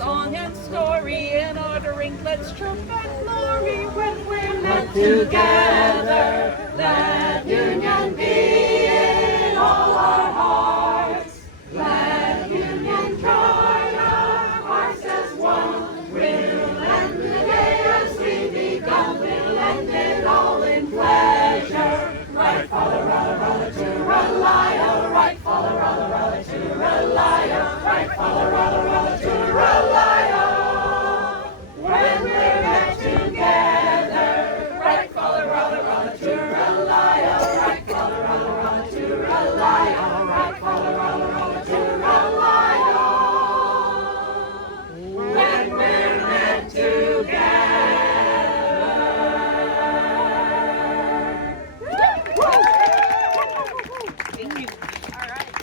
song and story in our drink. Let's triumph and glory when we're met together.